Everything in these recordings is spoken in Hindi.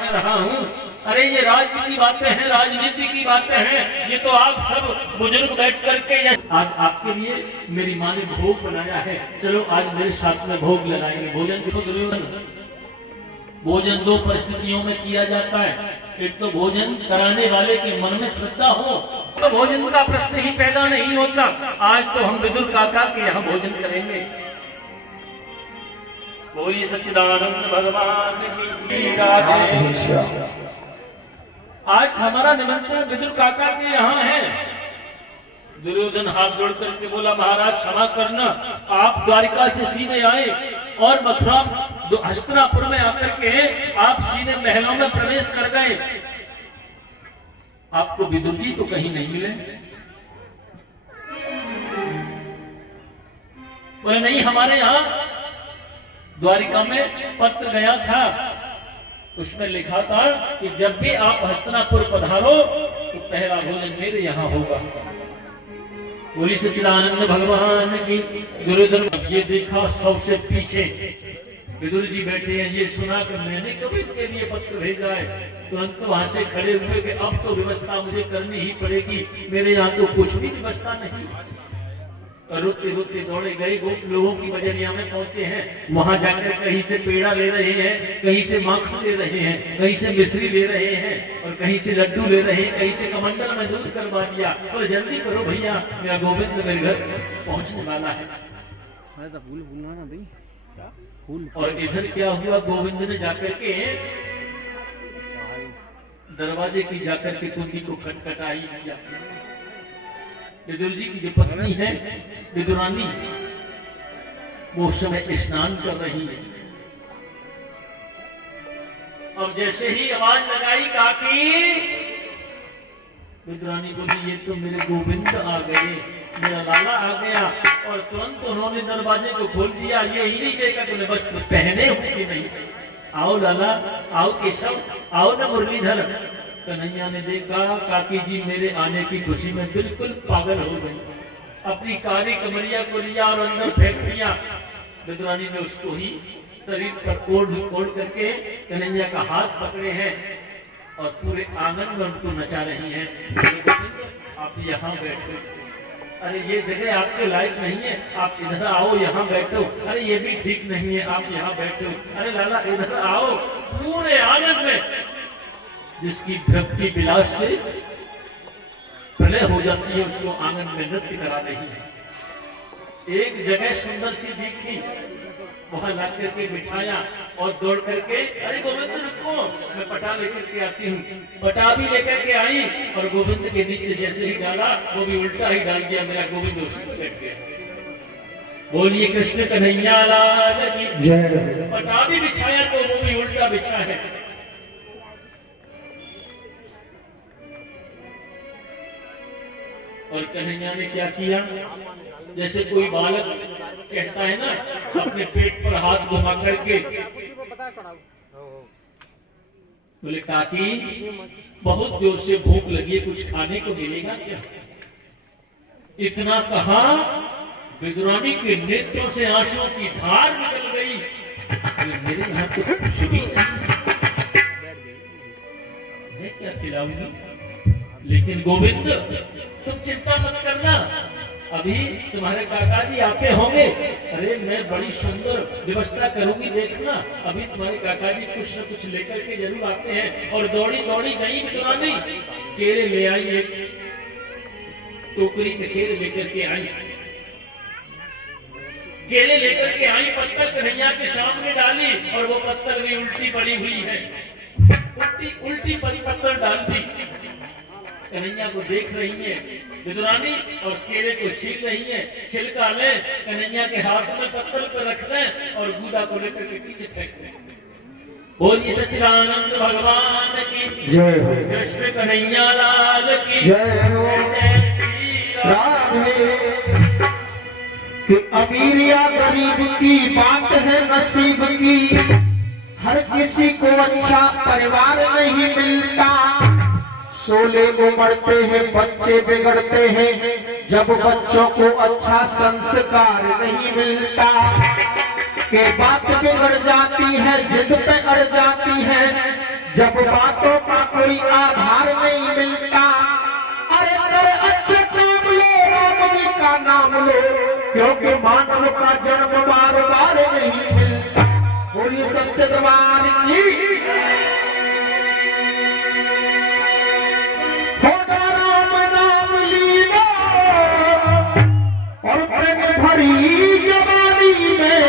में रहा हूँ। अरे ये राज्य की बातें हैं, राजनीति की बातें हैं, ये तो आप सब बुजुर्ग बैठ करके आज आपके लिए मेरी माँ ने भोग बनाया है, चलो आज मेरे साथ में भोग लगाएंगे। भोजन देखो दुर्योधन, भोजन दो परिस्थितियों में किया जाता है, एक तो भोजन कराने वाले के मन में श्रद्धा हो तो भोजन का प्रश्न ही पैदा नहीं होता। आज तो हम विदुर काका के यहाँ भोजन करेंगे। बोलिए सच्चिदानंद भगवान की राधे। आज हमारा निमंत्रण विदुर काका के यहाँ है। दुर्योधन हाथ जोड़ करके बोला, महाराज क्षमा करना, आप द्वारिका से सीधे आए और मथुरा हस्तिनापुर में आकर के आप सीधे महलों में प्रवेश कर गए, आपको विदुर जी तो कहीं नहीं मिले। बोले नहीं, हमारे यहाँ द्वारिका में पत्र गया था, उसमें लिखा था कि जब भी आप हस्तिनापुर पधारो तो पहला भोजन मेरे यहाँ होगा। बोली सच्चिदानंद भगवान की। दुर्योधन ये देखा सबसे पीछे विदुर जी बैठे हैं, ये सुना कि मैंने कभी इनके लिए पत्र भेजा है, तुरंत तो वहां से खड़े हुए कि अब तो व्यवस्था मुझे करनी ही पड़ेगी, मेरे यहाँ तो कुछ भी व्यवस्था नहीं। रोते रोते दौड़े गए, लोगों की बजरिया में पहुंचे हैं, वहां जाकर कहीं से पेड़ा ले रहे हैं, कहीं से माखन ले रहे हैं, कहीं से मिश्री ले रहे हैं और कहीं से लड्डू ले रहे हैं, कहीं से कमंडल में दूध करवा दिया और जल्दी करो भैया, मेरा गोविंद मेरे घर पहुंचने वाला है। और इधर क्या हुआ, गोविंद ने जाकर के दरवाजे की जाकर के कुंडी को खटखटाई दिया। विदुर जी की जो पत्नी है विदुरानी, वो उस समय स्नान कर रही है। और जैसे ही आवाज लगाई काकी, विदुरानी बोली ये तो मेरे गोविंद आ गए, मेरा लाला आ गया। और तुरंत उन्होंने दरवाजे को खोल दिया, ये ही नहीं देखा तूने वस्त्र पहने हो कि नहीं। आओ लाला, आओ केशव, आओ ना मुरलीधर। कन्हैया ने देखा काकी जी मेरे आने की खुशी में बिल्कुल पागल हो गई, अपनी काली कमरिया को लिया और अंदर फेंक दिया। विदुरानी ने उसको ही शरीर पर ओढ़ करके कन्हैया का हाथ पकड़े हैं और पूरे आंगन में उनको नचा रही हैं। आप यहाँ बैठो, अरे ये जगह आपके लायक नहीं है, आप इधर आओ यहाँ बैठो। अरे ये भी ठीक नहीं है, आप यहाँ बैठो। अरे लाला इधर आओ। पूरे आंगन में जिसकी भक्ति विलास से प्रलय हो जाती है, उसको आंगन में नृत्य करा रही है। एक जगह सुंदर सी दिखी, वहां ला करके बिठाया और दौड़ करके, अरे गोविंद रुको, मैं पटा लेकर के आती हूँ। पटा भी लेकर के आई और गोविंद के नीचे जैसे ही डाला, वो भी उल्टा ही डाल दिया, मेरा गोविंद उसी पर बैठ गया। बोलिए कृष्ण कन्हैया लाल की जय। पटा भी बिछाया तो वो भी उल्टा बिछा है। और कन्हैया ने क्या किया, जैसे कोई बालक कहता है ना, अपने पेट पर हाथ घुमा करके, बोले काकी बहुत जोर से भूख लगी है, कुछ खाने को मिलेगा क्या। इतना कहा, विदुरानी के नेत्रों से आंसुओं की धार निकल गई। मेरे यहाँ तो कुछ भी नहीं, मैं क्या खिलाऊंगी। लेकिन गोविंद तुम चिंता मत करना, अभी तुम्हारे काका जी आते होंगे, अरे मैं बड़ी सुंदर व्यवस्था करूंगी, देखना अभी तुम्हारे काका जी कुछ न कुछ लेकर के जरूर आते हैं। और दौड़ी दौड़ी गई विदुरानी, केले ले आई, एक टोकरी में केले लेकर के आई। केले लेकर के आई, पत्थर कन्हैया के सामने डाली और वो पत्थर भी उल्टी पड़ी हुई है, उल्टी पत्थर डाल दी। कन्हैया को देख रही है विदुरानी और केले को छील रही है। छिलका ले, कन्हैया के हाथ में पत्थर पर रख दे और गूदा को लेकर के पीछे फेंक दे। बोलिए सच्चिदानंद भगवान की जय, कृष्ण कन्हैया लाल की जय। कि अमीर या गरीब की बात है नसीब की, हर किसी को अच्छा परिवार नहीं मिलता। सोले उमड़ते हैं बच्चे बिगड़ते हैं, जब बच्चों को अच्छा संस्कार नहीं मिलता। के बात बिगड़ जाती है, जिद पे अड़ जाती है, जब बातों का कोई आधार नहीं मिलता, अरे तेरे अच्छे काम लो, राम जी का नाम लो, क्योंकि मानव का जन्म बार बार नहीं मिलता। बोलिए सच्चे दरबार की। होगा राम नाम लीला और प्रेम भरी जवानी में,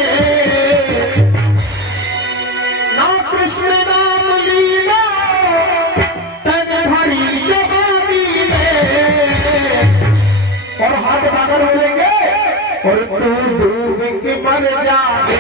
ना कृष्ण नाम लीला तन भरी जवानी में। और हाथ बगल बोलेंगे और तू डूब के मर जाए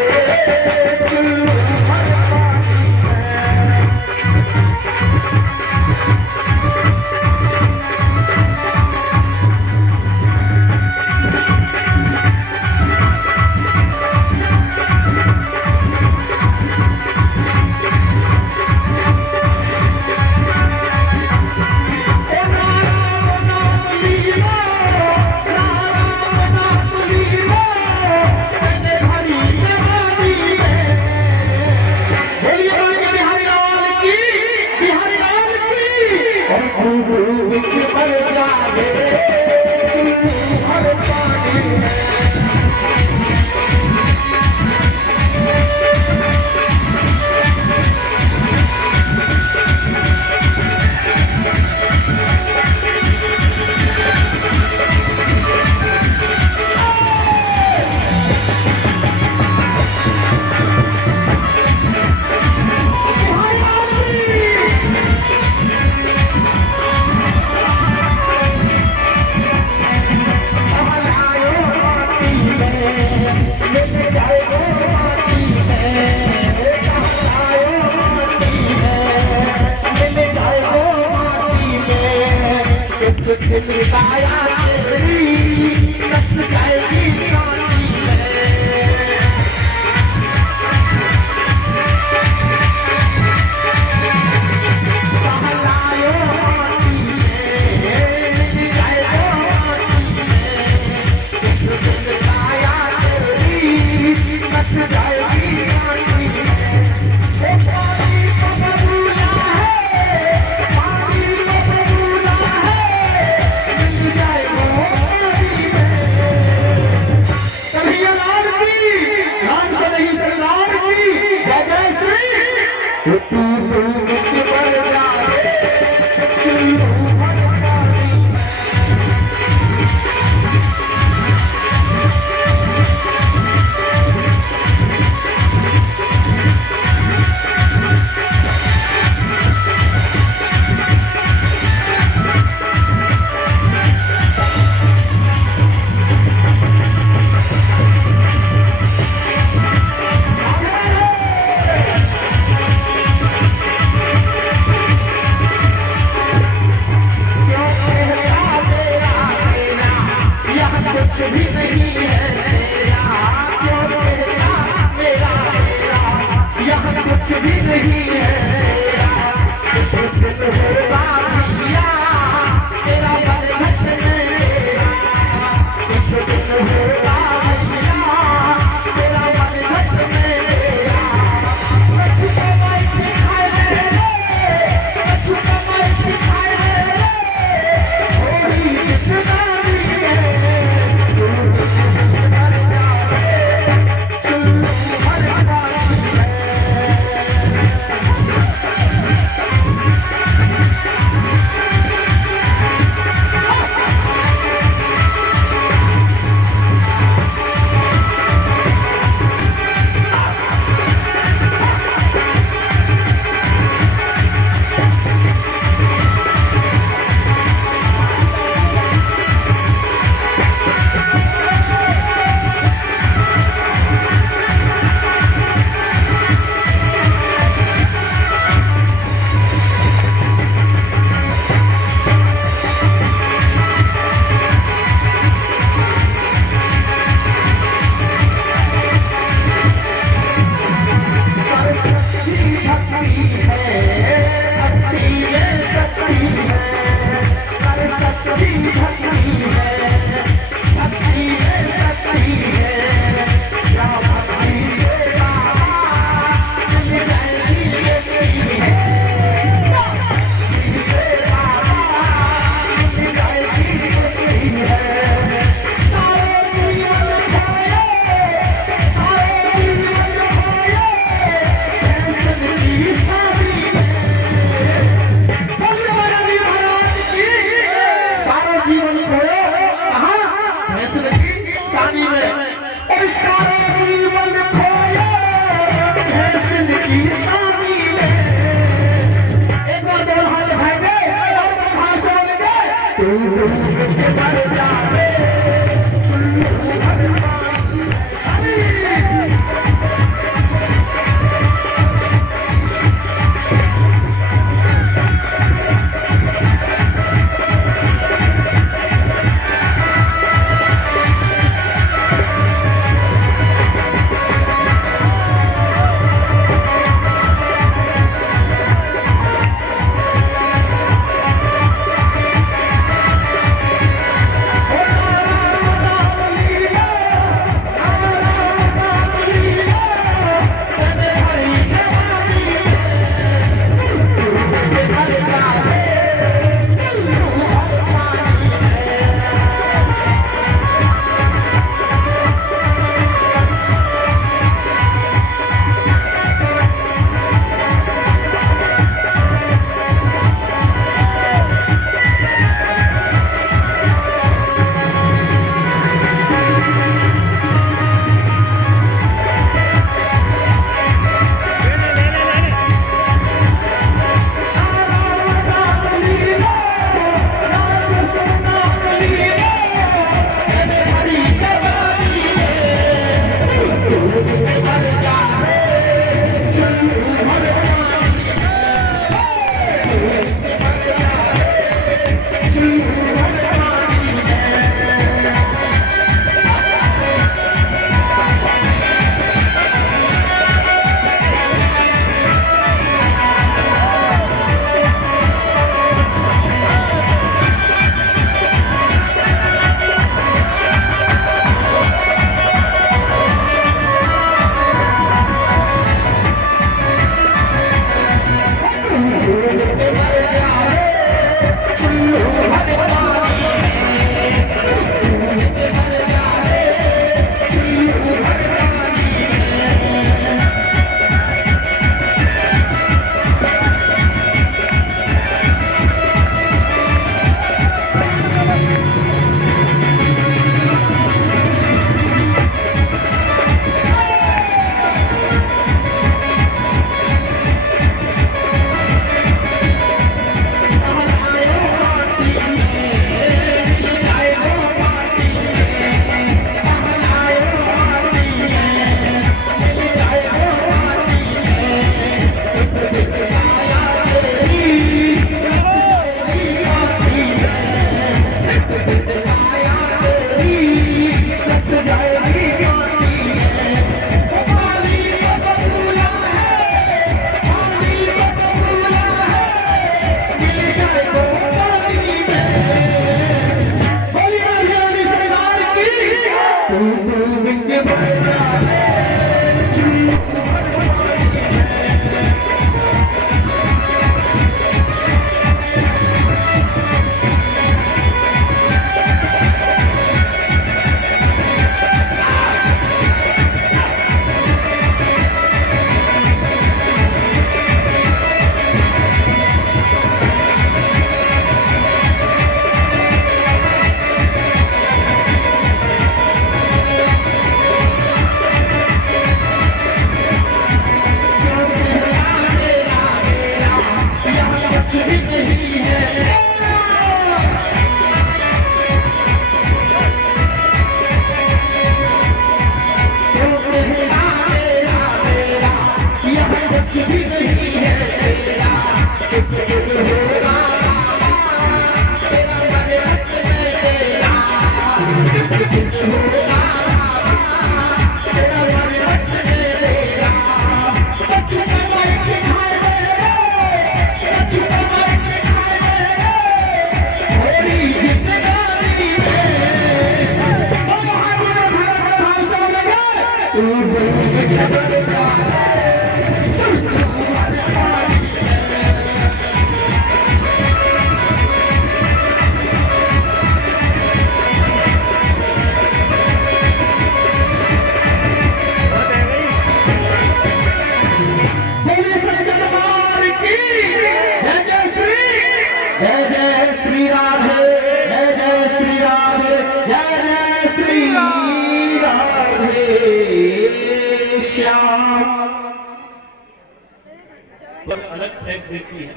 पर अलग फेंक देती है।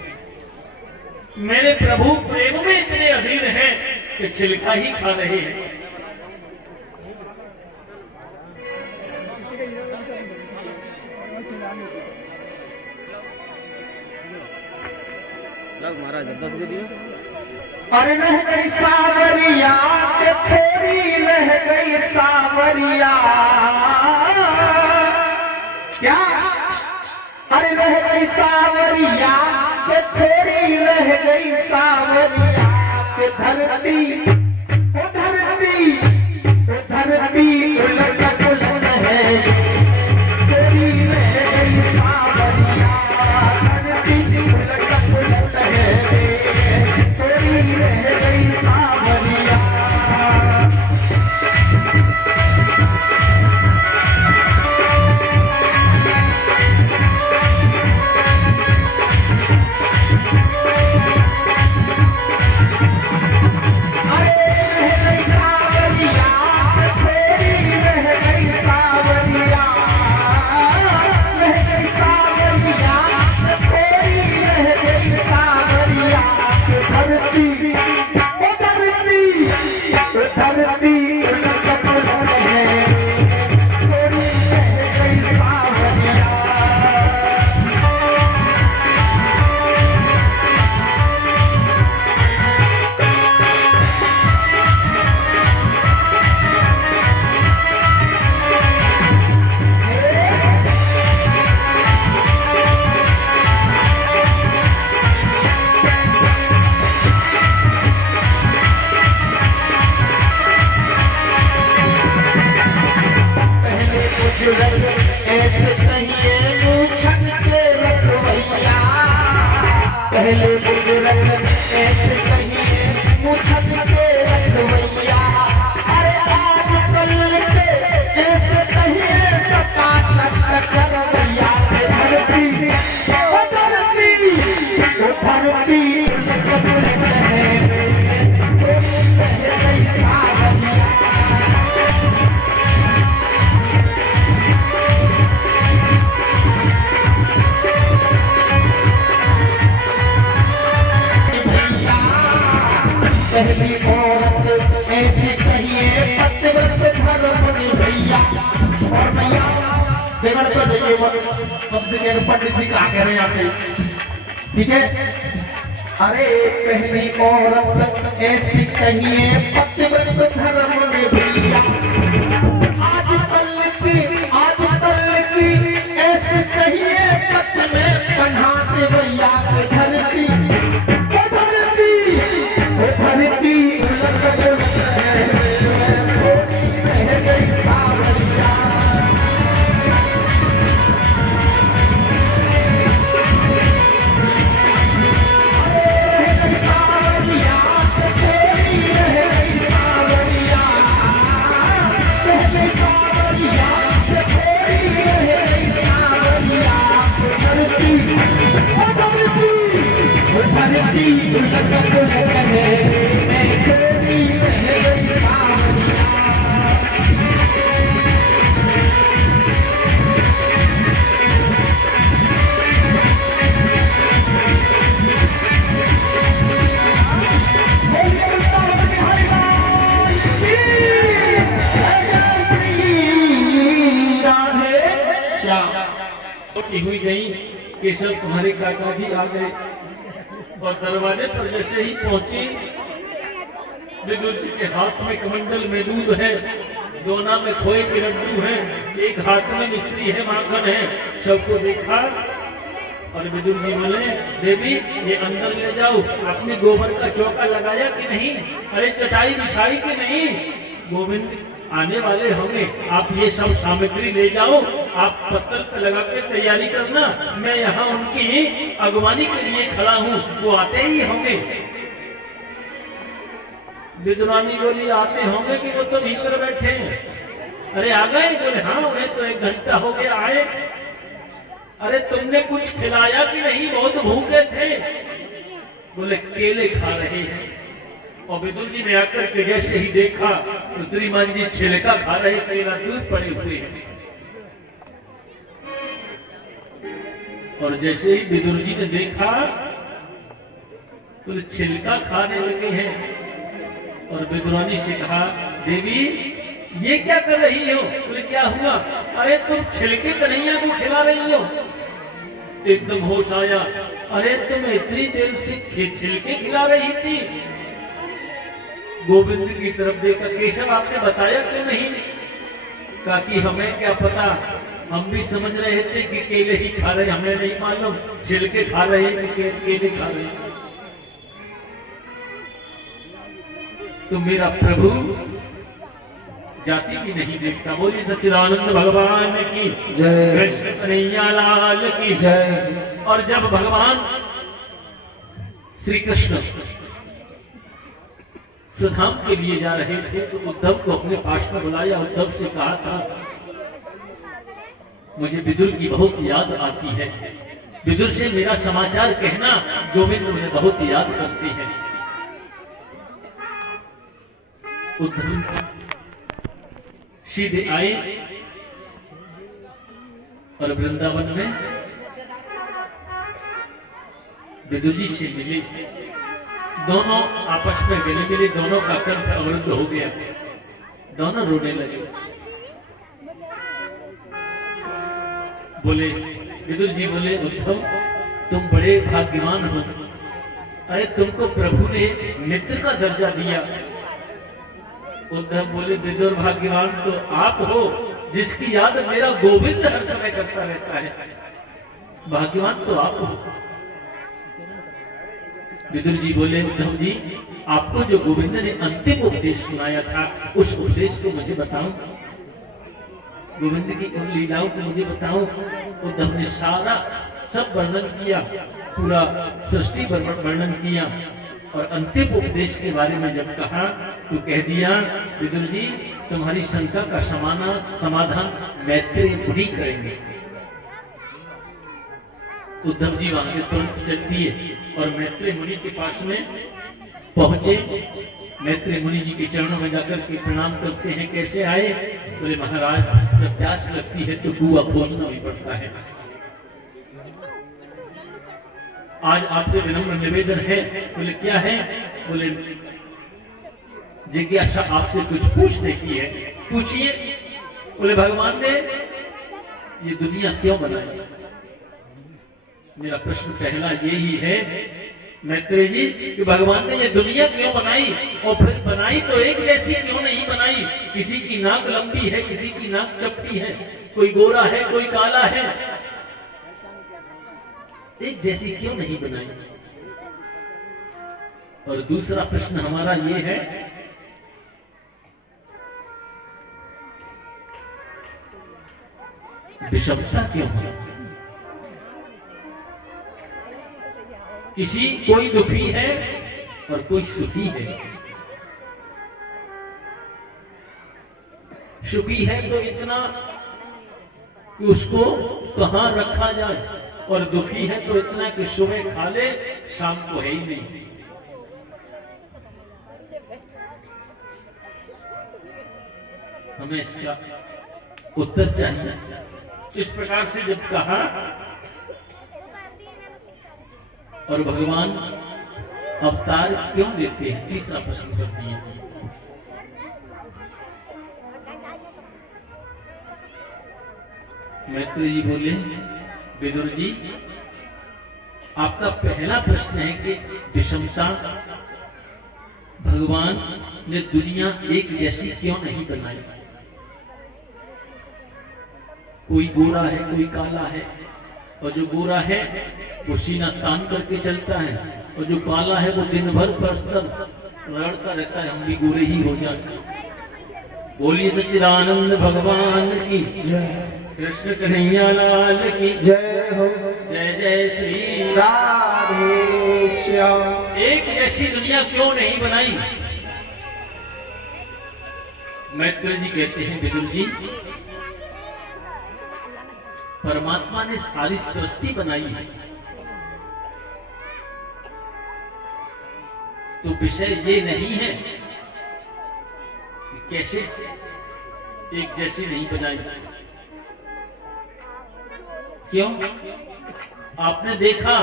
मेरे प्रभु प्रेम में इतने अधीर हैं कि छिलका ही खा रहे हैं। महाराज अरे रह गई सावरिया के थोड़ी रह गई सावरिया क्या अरे रह गई सावरिया के थोड़ी रह गई सावरिया के धरती ओ धरती ओ धरती उलट पुलट है थोड़ी रह गई सावरिया धरती उलट पुलट है थोड़ी रह गई सावरिया ऐसे कहिए मूछन के रखवैया पहले बुजुर्ग ऐसे कहिए मूछन के रखवैया अरे आज कल के ऐसे कहिए सपा सट करवैया धरती ओ धरती ओ धरती उलट पुलट है रह गई सावरिया पहली औरत ऐसी चाहिए पतिव्रत धर्म भैया और भैया केवल तो देखिए कब से कह पंडित जी कहा कह रहे हैं ठीक है अरे पहली औरत ऐसी चाहिए पतिव्रत धर्म भैया आजकल की ऐसी चाहिए पति में कन्हा से भैया से धरती धरती उलट पुलट है थोड़ी रह गई सावरिया सावरिया थोड़ी रह गई सावरिया रह गई सावरिया थोड़ी रह गई सावरिया धरती ओ धरती उलट पुलट है थोड़ी रह गई सावरिया हुई गई केशव तुम्हारे काका जी आ गए और दरवाजे पर जैसे ही पहुंची विदुर जी के हाथ में कमंडल में दूध है दोना में खोए के लड्डू है एक हाथ में मिश्री है माखन है सबको देखा और विदुर जी बोले देवी ये अंदर ले जाओ अपने गोबर का चौका लगाया कि नहीं अरे चटाई बिछाई कि नहीं गोविंद आने वाले होंगे आप ये सब सामग्री ले जाओ आप पत्थर पे लगा के तैयारी करना मैं यहाँ उनकी अगवानी के लिए खड़ा हूँ वो आते ही होंगे विद्वानी बोली आते होंगे कि वो तो भीतर बैठे हैं अरे आ गए बोले हाँ उन्हें तो 1 घंटा हो गया आए अरे तुमने कुछ खिलाया कि नहीं बहुत भूखे थे बोले केले खा रहे हैं और विदुर जी ने आकर के जैसे ही देखा तो श्रीमान जी छिलका खा रहे केला दूध पड़े हुए हैं और जैसे ही विदुर जी ने देखा बोले छिलका खाने लगे हैं। और विद्रोही से कहा, देवी ये क्या कर रही हो? बोले क्या हुआ? अरे तुम छिलके कन्हैया को खिला रही हो। एकदम होश आया, अरे तुम इतनी देर से छिलके खिला रही थी। गोविंद की तरफ देखकर, केशव आपने बताया क्यों नहीं? कहा कि हमें क्या पता, हम भी समझ रहे थे कि केले ही खा रहे, हमें नहीं मालूम छिलके खा रहे हैं कि केले खा रहे हैं। तो मेरा प्रभु जाति की नहीं देखता। बोलिए सच्चिदानंद भगवान की जय, कृष्ण कन्हैया लाल की जय। और जब भगवान श्री कृष्ण सुधाम के लिए जा रहे थे तो उद्धव को अपने पास में बुलाया। उद्धव से कहा था, मुझे विदुर की बहुत याद आती है, विदुर से मेरा समाचार कहना, गोविंद उन्हें बहुत याद करते हैं। उद्धव सीधे आए और वृंदावन में विदुर जी से मिले। दोनों आपस में गले मिले, दोनों का कंठ अवरुद्ध हो गया, दोनों रोने लगे। बोले विदुर जी बोले, उद्धव तुम बड़े भाग्यवान हो, अरे तुमको प्रभु ने मित्र का दर्जा दिया। उद्धव बोले, विदुर भाग्यवान तो आप हो जिसकी याद मेरा गोविंद हर समय करता रहता है, भाग्यवान तो आप हो। विदुर जी बोले, उद्धव जी आपको जो गोविंद ने अंतिम उपदेश सुनाया था उस उपदेश को मुझे बताओ, गोविंद की उन लीलाओं को मुझे बताओ। उद्धव ने सारा सब वर्णन किया, पूरा सृष्टि वर्णन किया और अंतिम उपदेश के बारे में जब कहा तो कह दिया, विदुर जी तुम्हारी शंका का समाधान मैत्रेय मुनि करेंगे। उद्धव जी वहां से तुरंत चल दिए और मैत्रेय मुनि के पास में पहुंचे। मैत्रेय मुनि जी के चरणों में जाकर के प्रणाम करते हैं। कैसे आए? बोले महाराज जब प्यास लगती है तो कुआं खोजना भी पड़ता है। आज आपसे विनम्र निवेदन है। बोले क्या है? बोले जिज्ञासा आपसे कुछ पूछने की है, पूछिए। बोले भगवान ने ये दुनिया क्यों बनाई? मेरा प्रश्न पहला यही है मैत्रेय जी कि भगवान ने ये दुनिया क्यों बनाई, और फिर बनाई तो एक जैसी क्यों नहीं बनाई? किसी की नाक लंबी है, किसी की नाक चपटी है, कोई गोरा है, कोई काला है, एक जैसी क्यों नहीं बनाई? और दूसरा प्रश्न हमारा ये है, विषमता क्यों है? किसी कोई दुखी है और कोई सुखी है। सुखी है तो इतना कि उसको कहां रखा जाए, और दुखी है तो इतना कि सुबह खा ले शाम को है ही नहीं। हमें इसका उत्तर चाहिए। इस प्रकार से जब कहा और भगवान अवतार क्यों लेते हैं, तीसरा प्रश्न कर दिए। मैत्रेय जी बोले, विदुर जी आपका पहला प्रश्न है कि विषमता, भगवान ने दुनिया एक जैसी क्यों नहीं बनाई? कोई गोरा है, कोई काला है, और जो गोरा है वो सीना तान करके चलता है, और जो काला है वो दिन भर परस्पर लड़ता रहता है हम भी गोरे ही हो जाए। बोलिए सच्चिदानंद भगवान की जय, कृष्ण कन्हैया लाल की जय हो। जय जय श्री राधे श्याम। एक जैसी दुनिया क्यों नहीं बनाई? मैत्रेय जी कहते हैं, विदुर जी परमात्मा ने सारी सृष्टि बनाई है, तो विषय ये नहीं है कि कैसे एक जैसी नहीं बनाई। क्यों? आपने देखा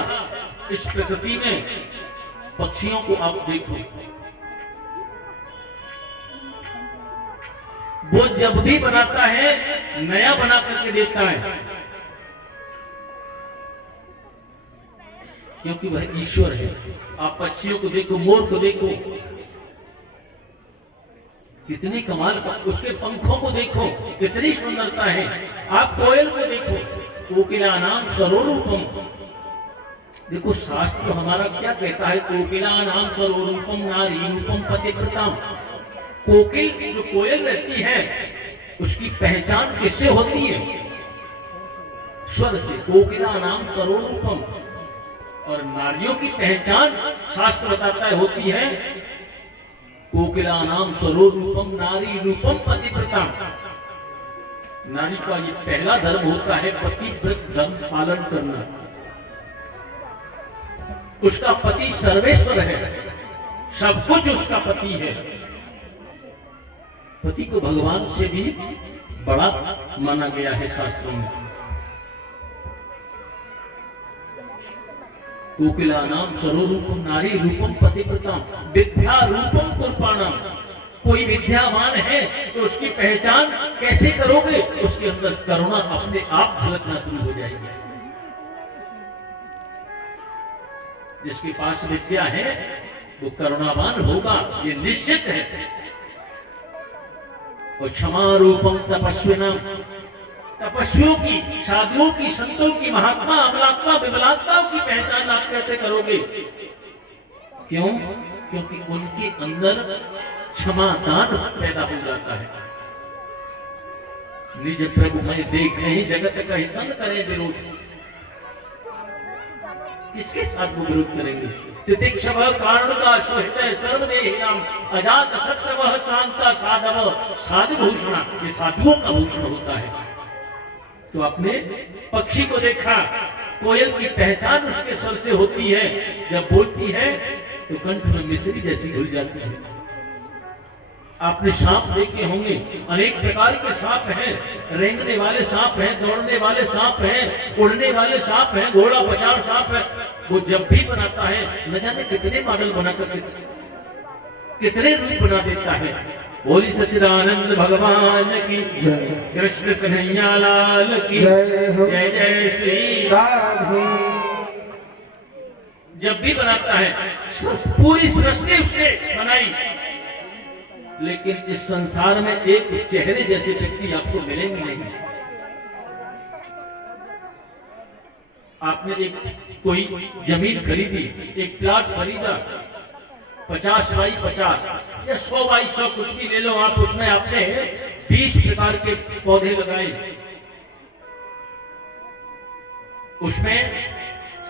इस प्रकृति में पक्षियों को आप देखो, वो जब भी बनाता है नया बना करके देता है, क्योंकि वह ईश्वर है। आप पक्षियों को देखो, मोर को देखो, कितनी कमाल का, उसके पंखों को देखो कितनी सुंदरता है। आप कोयल को देखो, कोकिला नाम स्वरूपम, देखो शास्त्र हमारा क्या कहता है, कोकिला नाम स्वरूपम नारी रूपम पतिव्रताम। कोकिल जो कोयल रहती है उसकी पहचान किससे होती है? स्वर से। कोकिला नाम स्वरूपम। और नारियों की पहचान शास्त्र बताता है होती है कोकिला नाम स्वरूपम नारी रूपम पतिव्रता। नारी का ये पहला धर्म होता है पतिव्रत धर्म पालन करना। उसका पति सर्वेश्वर है, सब कुछ उसका पति है। पति को भगवान से भी बड़ा माना गया है शास्त्रों में। कोकिला नाम स्वरूपम नारी रूपम पतिव्रता विद्या रूपम कुर्बाणाम। कोई विद्यावान है तो उसकी पहचान कैसे करोगे? उसके अंदर करुणा अपने आप झलकना शुरू हो जाएगी। जिसके पास विद्या है वो करुणावान होगा, ये निश्चित है। और क्षमा रूपम तपस्विनाम, तपस्वियों की, साधुओं की, संतों की, महात्मा अमलात्मा विमलात्माओं की पहचान आप कैसे करोगे? क्यों? क्योंकि उनके अंदर क्षमा दान पैदा हो जाता है। निज प्रभु मैं देखे जगत का संग करे विरोध। किसके साथ वो विरोध करेंगे? तितिक्षव कारण का सुहृदय सर्वदेहि नाम अजात शत्रवः शांता साधव साधु भूषण। ये साधुओं का भूषण होता है। तो आपने पक्षी को देखा, कोयल की पहचान उसके स्वर से होती है। जब बोलती है तो कंठ में मिश्री जैसी घुल जाती है। आपने सांप देखे होंगे, अनेक प्रकार के सांप हैं। रेंगने वाले सांप हैं, दौड़ने वाले सांप हैं, उड़ने वाले सांप हैं, घोड़ा पछाड़ सांप है। वो जब भी बनाता है न जाने कितने मॉडल बनाकर कितने रूप बना देता है। बोली सच्चिदानंद भगवान की जय, कृष्ण कन्हैया लाल की जय, जय श्री राधे। जब भी बनाता है, पूरी सृष्टि उसने बनाई, लेकिन इस संसार में एक चेहरे जैसे व्यक्ति आपको मिलेंगे नहीं। आपने एक कोई जमीन खरीदी, एक प्लॉट खरीदा, 50 बाई 50 या 100 बाई 100 कुछ भी ले लो आप, उसमें आपने 20 प्रकार के पौधे लगाए। उसमें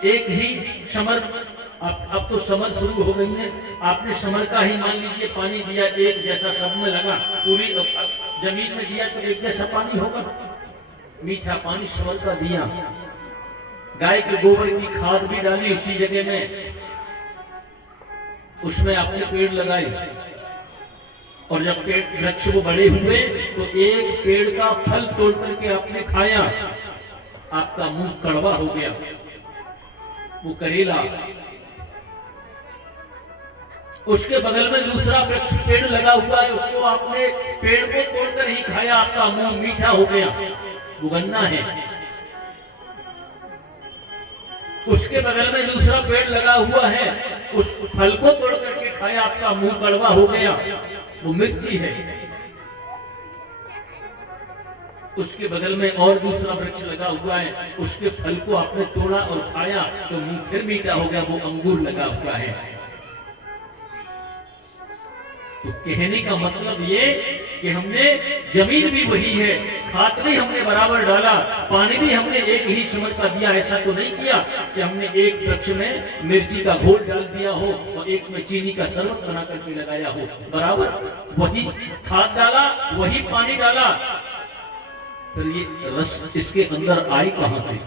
एक ही समर, अब तो समर शुरू हो गई है, आपने समर का ही मान लीजिए पानी दिया, एक जैसा सब में लगा, पूरी जमीन में दिया तो एक जैसा पानी होगा। मीठा पानी समर का दिया, गाय के गोबर की खाद भी डाली उसी जगह में, उसमें आपने पेड़ लगाए। और जब पेड़ वृक्ष वो बड़े हुए तो एक पेड़ का फल तोड़ करके आपने खाया, आपका मुंह कड़वा हो गया, वो करेला। उसके बगल में दूसरा वृक्ष पेड़ लगा हुआ है, उसको आपने पेड़ को तोड़कर ही खाया, आपका मुंह मीठा हो गया, वो गन्ना है। उसके बगल में दूसरा पेड़ लगा हुआ है, उस फल को तोड़ करके खाया, आपका मुंह कड़वा हो गया, वो मिर्ची है। उसके बगल में और दूसरा वृक्ष लगा हुआ है, उसके फल को आपने तोड़ा और खाया तो मुंह फिर मीठा हो गया, वो अंगूर लगा हुआ है। तो कहने का मतलब ये कि हमने जमीन भी वही है, खाद भी हमने बराबर डाला, पानी भी हमने एक ही समझ का दिया। ऐसा तो नहीं किया कि हमने एक वृक्ष में मिर्ची का घोल डाल दिया हो और एक में चीनी का शरबत बना करके लगाया हो, बराबर वही खाद डाला, वही पानी डाला। फिर ये रस इसके अंदर आए कहां से?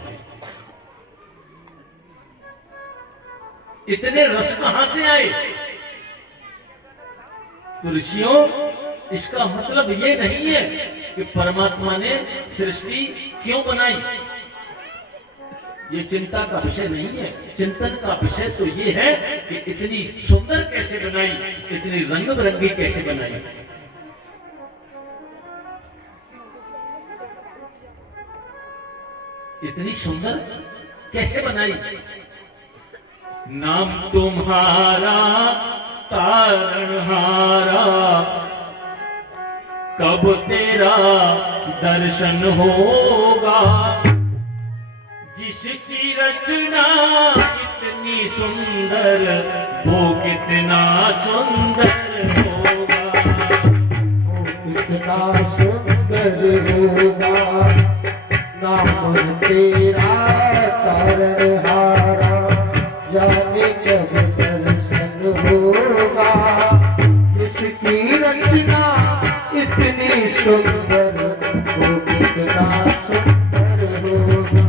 इतने रस कहां से आए? तो ऋषियों, इसका मतलब ये नहीं है कि परमात्मा ने सृष्टि क्यों बनाई। ये चिंता का विषय नहीं है। चिंतन का विषय तो ये है कि इतनी सुंदर कैसे बनाई, इतनी रंग बिरंगी कैसे बनाई। इतनी सुंदर कैसे बनाई। नाम तुम्हारा तारणहारा, कब तेरा दर्शन होगा। जिसकी रचना इतनी सुंदर, वो कितना सुंदर होगा। वो कितना सुंदर होगा। नाम तेरा तारणहारा, जाने कब दर्शन होगा। जिसकी रचना इतनी सुंदर, वो कितना सुंदर होगा।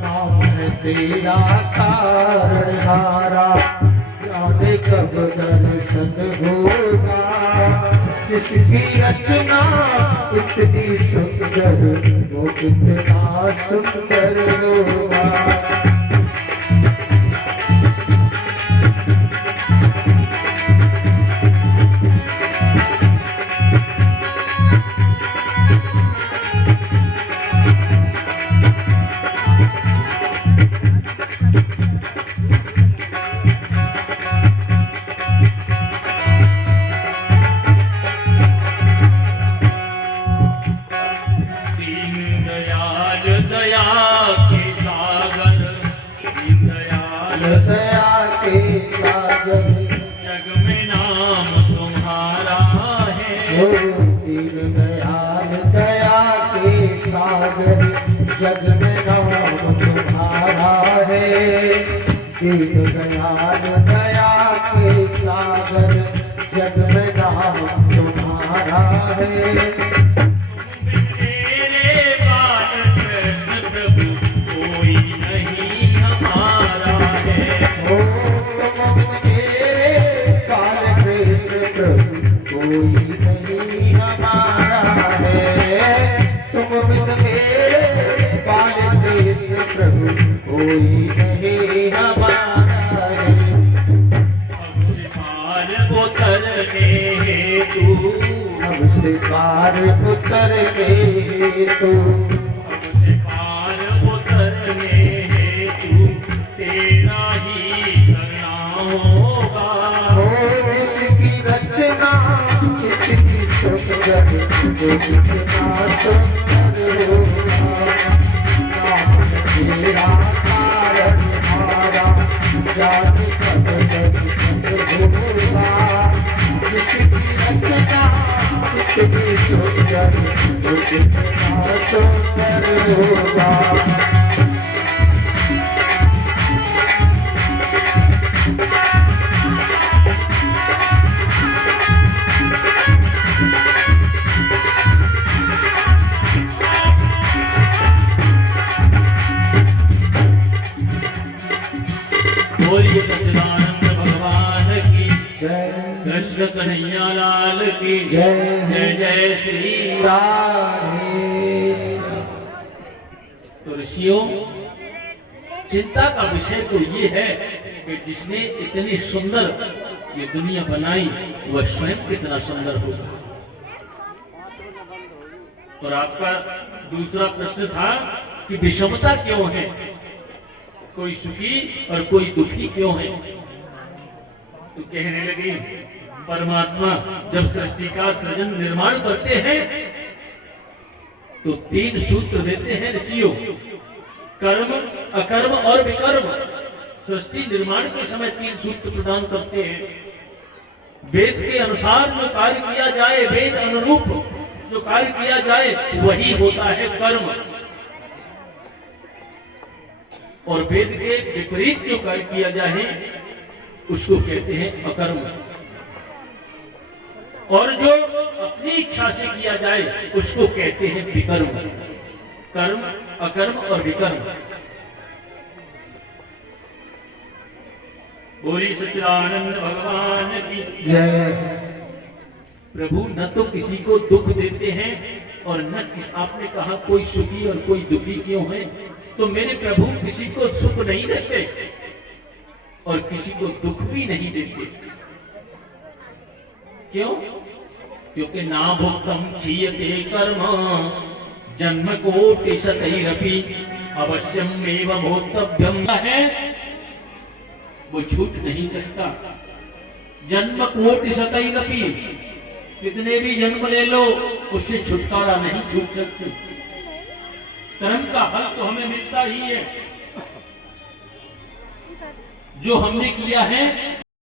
नाम है तेरा तारणहारा, जाने कब दर्शन होगा। जिसकी रचना इतनी सुंदर, वो कितना सुंदर होगा। दया के सागर, जग में नाम तुम्हारा है। दीन दयाल दया के सागर, जग में नाम तुम्हारा है। दीन दयाल दया के सागर, जग में नाम तुम्हारा है। कोई नहीं हमारा है। तुम बिन मेरे बाल कृष्ण प्रभु, कोई नहीं हमारा है। हमसे पार उतरने हेतु, हमसे पार उतरने हेतु, हमसे पार उतरने हेतु तेरा ही शरणा होगा। जिसकी रचना इतनी सुंदर, वो कितना सुंदर होगा। नाम तेरा तारणहारा, जाने कब दर्शन होगा। जिसकी रचना इतनी सुंदर, वो कितना सुंदर होगा। बोलिए सच्चिदानंद भगवान की जय। कृष्ण कन्हैया लाल की जय। जय जय श्री राधे श्याम। तो ऋषियों, चिंता का विषय तो ये है कि जिसने इतनी सुंदर ये दुनिया बनाई, वह स्वयं कितना सुंदर होगा। और आपका दूसरा प्रश्न था कि विषमता क्यों है, कोई सुखी और कोई दुखी क्यों है। तो कहने लगे, परमात्मा जब सृष्टि का सृजन निर्माण करते हैं तो 3 सूत्र देते हैं ऋषियों, कर्म, अकर्म और विकर्म। सृष्टि निर्माण के समय 3 सूत्र प्रदान करते हैं। वेद के अनुसार जो कार्य किया जाए, वेद अनुरूप जो कार्य किया जाए, वही होता है कर्म। और वेद के विपरीत जो कार्य किया जाए, उसको कहते हैं अकर्म। और जो अपनी इच्छा से किया जाए, उसको कहते हैं विकर्म। कर्म, अकर्म और विकर्म। बोली सच्चिदानंद भगवान की जय। प्रभु न तो किसी को दुख देते हैं और न आपने कहा कोई सुखी और कोई दुखी क्यों है। तो मेरे प्रभु किसी को सुख नहीं देते और किसी को दुख भी नहीं देते। क्यों? क्योंकि ना भुक्तम क्षीयते कर्म जन्म कोटि शतैरपि अवश्यम एव भोक्तव्यम है, वो छूट नहीं सकता। जन्म कोटि शतैरपि, कितने भी जन्म ले लो उससे छुटकारा नहीं छूट सकते। कर्म का फल तो हमें मिलता ही है। जो हमने किया है